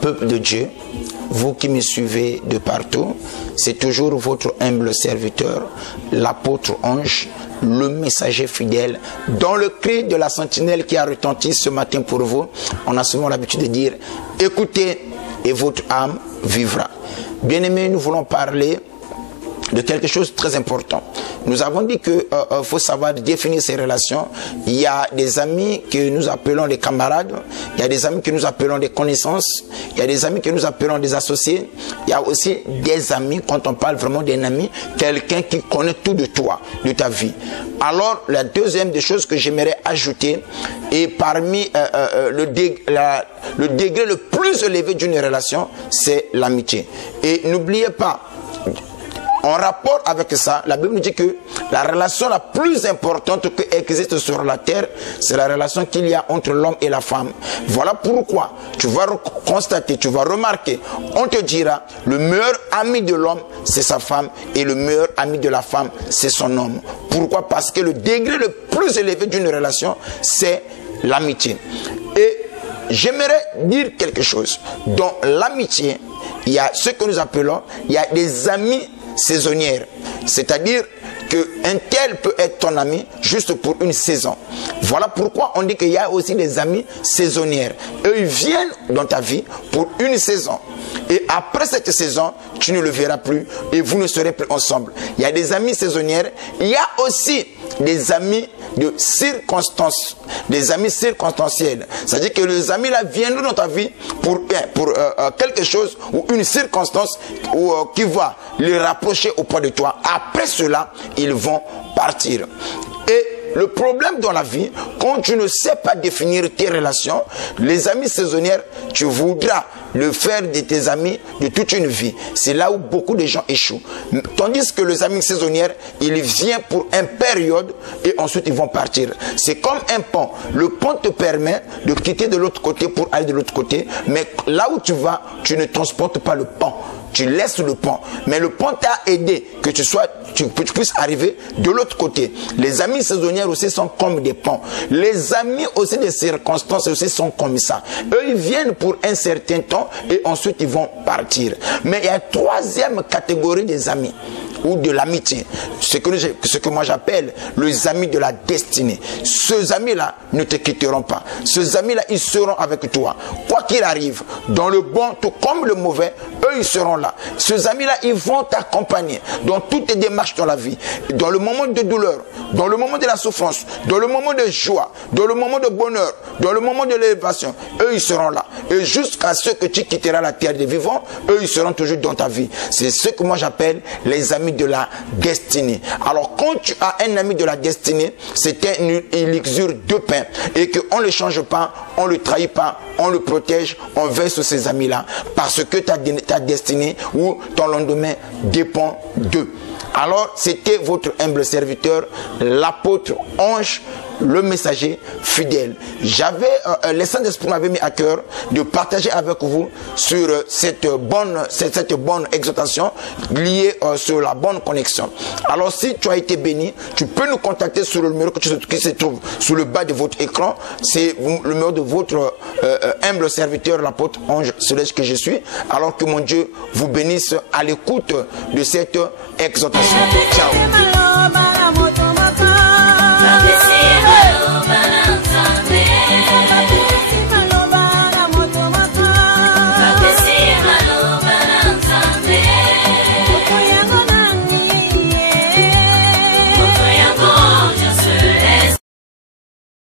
Peuple de Dieu, vous qui me suivez de partout, c'est toujours votre humble serviteur, l'apôtre Ange, le messager fidèle, dans le cri de la sentinelle qui a retenti ce matin pour vous. On a souvent l'habitude de dire, écoutez et votre âme vivra. Bien-aimés, nous voulons parler de quelque chose de très important. Nous avons dit qu'il faut savoir définir ces relations. Il y a des amis que nous appelons des camarades, il y a des amis que nous appelons des connaissances, il y a des amis que nous appelons des associés, il y a aussi des amis, quand on parle vraiment d'un ami, quelqu'un qui connaît tout de toi, de ta vie. Alors, la deuxième des choses que j'aimerais ajouter, et parmi le degré le plus élevé d'une relation, c'est l'amitié. Et n'oubliez pas, en rapport avec ça, la Bible nous dit que la relation la plus importante qui existe sur la terre, c'est la relation qu'il y a entre l'homme et la femme. Voilà pourquoi tu vas constater, tu vas remarquer, on te dira, le meilleur ami de l'homme, c'est sa femme, et le meilleur ami de la femme, c'est son homme. Pourquoi? Parce que le degré le plus élevé d'une relation, c'est l'amitié. Et j'aimerais dire quelque chose. Dans l'amitié, il y a ce que nous appelons, il y a des amis saisonnières, c'est-à-dire qu'un tel peut être ton ami juste pour une saison. Voilà pourquoi on dit qu'il y a aussi des amis saisonnières. Eux, ils viennent dans ta vie pour une saison. Et après cette saison, tu ne le verras plus et vous ne serez plus ensemble. Il y a des amis saisonnières. Il y a aussi des amis de circonstances, des amis circonstanciels. C'est-à-dire que les amis là viendront dans ta vie pour quelque chose ou une circonstance qui va les rapprocher auprès de toi. Après cela, ils vont partir. Et le problème dans la vie, quand tu ne sais pas définir tes relations, les amis saisonnières, tu voudras le faire de tes amis de toute une vie. C'est là où beaucoup de gens échouent. Tandis que les amis saisonnières, ils viennent pour une période et ensuite ils vont partir. C'est comme un pont. Le pont te permet de quitter de l'autre côté pour aller de l'autre côté. Mais là où tu vas, tu ne transportes pas le pont. Tu laisses le pont. Mais le pont t'a aidé que tu puisses arriver de l'autre côté. Les amis saisonnières aussi sont comme des ponts. Les amis aussi des circonstances aussi sont comme ça. Eux, ils viennent pour un certain temps et ensuite ils vont partir. Mais il y a une troisième catégorie des amis ou de l'amitié. Ce que moi j'appelle les amis de la destinée. Ces amis-là ne te quitteront pas. Ces amis-là, ils seront avec toi. Quoi qu'il arrive, dans le bon tout comme le mauvais, eux, ils seront là. Ces amis-là, ils vont t'accompagner dans toutes tes démarches dans la vie. Dans le moment de douleur, dans le moment de la souffrance, dans le moment de joie, dans le moment de bonheur, dans le moment de l'élévation, eux, ils seront là. Et jusqu'à ce que tu quitteras la terre des vivants, eux, ils seront toujours dans ta vie. C'est ce que moi j'appelle les amis de la destinée. Alors quand tu as un ami de la destinée, c'est un élixir de pain et qu'on ne le change pas, on ne le trahit pas, on le protège, on veille sur ces amis-là parce que ta destinée ou ton lendemain dépend d'eux. Alors c'était votre humble serviteur, l'apôtre Ange, le messager fidèle. Le Saint-Esprit m'avait mis à cœur de partager avec vous sur cette bonne exhortation liée sur la bonne connexion. Alors si tu as été béni, tu peux nous contacter sur le numéro qui se trouve sur le bas de votre écran. C'est le numéro de votre humble serviteur, l'apôtre Ange Céleste que je suis. Alors que mon Dieu vous bénisse à l'écoute de cette exhortation. Ciao.